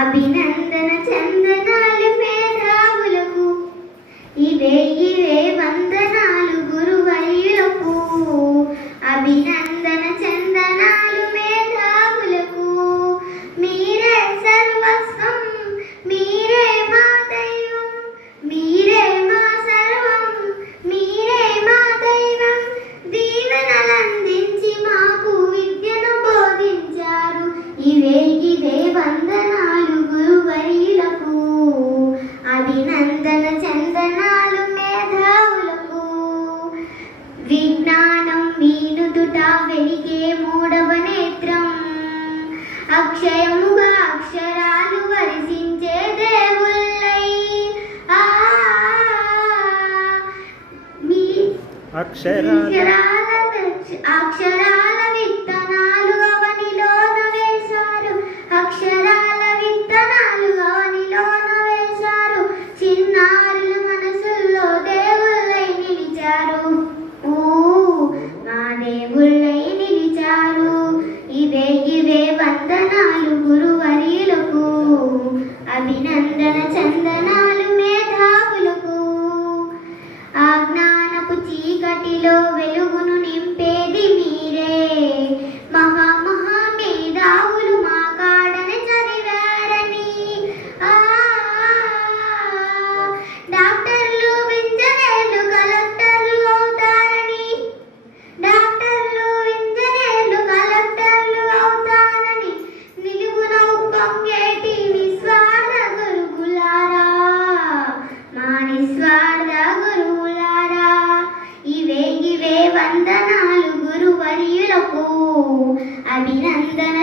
അഭിനന്ദന ചന്ദ്ര విజ్ఞానం వీనుదుట వెలిగే మూడవ నేత్రం. అక్షయముగా అక్షరాలు వరిసించే దేవుళ్ళై. అక్షరాలు చల్లని చందనాలు మేధావులకు. ఆ జ్ఞానపు చీకటిలో వందనాలు గురువర్యులకు. అభినందన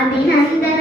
അഭിനന്ദന